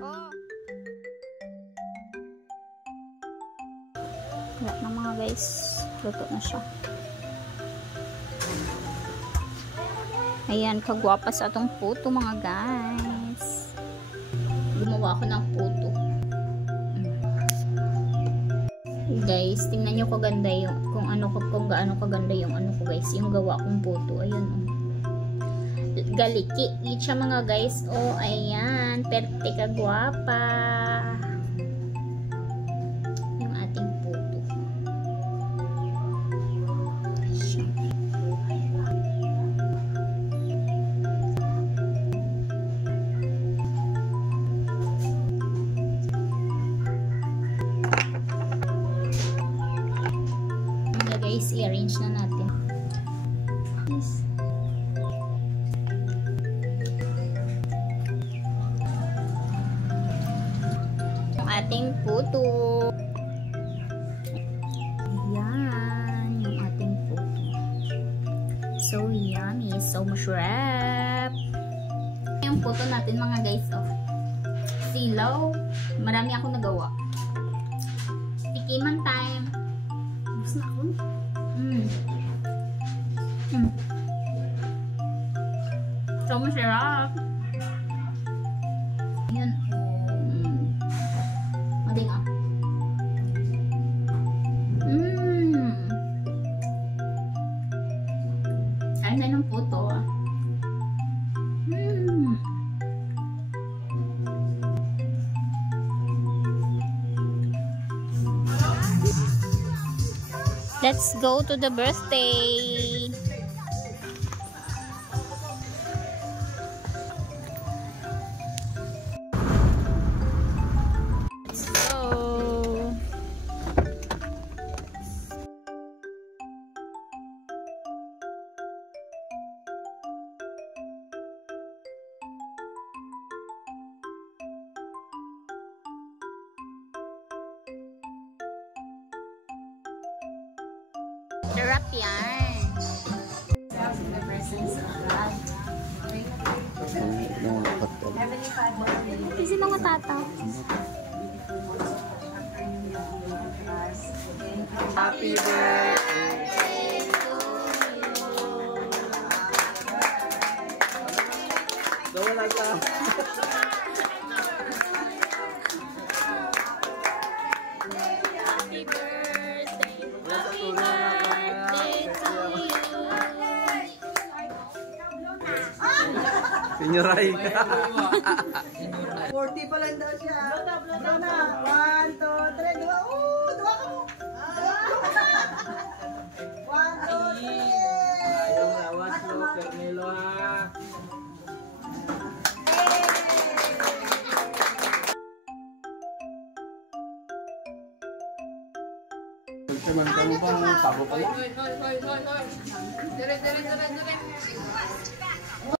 Oh. Wala na mga guys. Luto na siya. Ayan, kagwapa sa atong puto mga guys. Gumawa ako ng puto. Guys, tingnan nyo kaganda yung kung gaano kaganda yung ano ko guys, yung gawa kong puto. Ayun oh. Galiki siya mga guys. Oh, ayan, perte kagwapa. Yung ating puto. Guys, i-arrange na natin. Yes. Yung ating puto. Ayan, yung ating puto. So yummy, so masarap. Yung puto natin mga guys, oh. Silaw. Marami akong nagawa. Tikiman time. Gusto na ako. So masarap. Ayan. Mading ah. Ayun na yung puto ah. Let's go to the birthday. Let's go. Sarap yan. The presence of God. Kasi mga tata. Happy birthday to you. Wala ka. Happy birthday. Senyoray. 40 pa lang daw siya. Blota na. 1, 2, 3. Dua. Dua ka mo. 1, 2, 3. Ayaw nga, awas mo, Carmelo ha. Samantala ba, tago ka lang? Dire.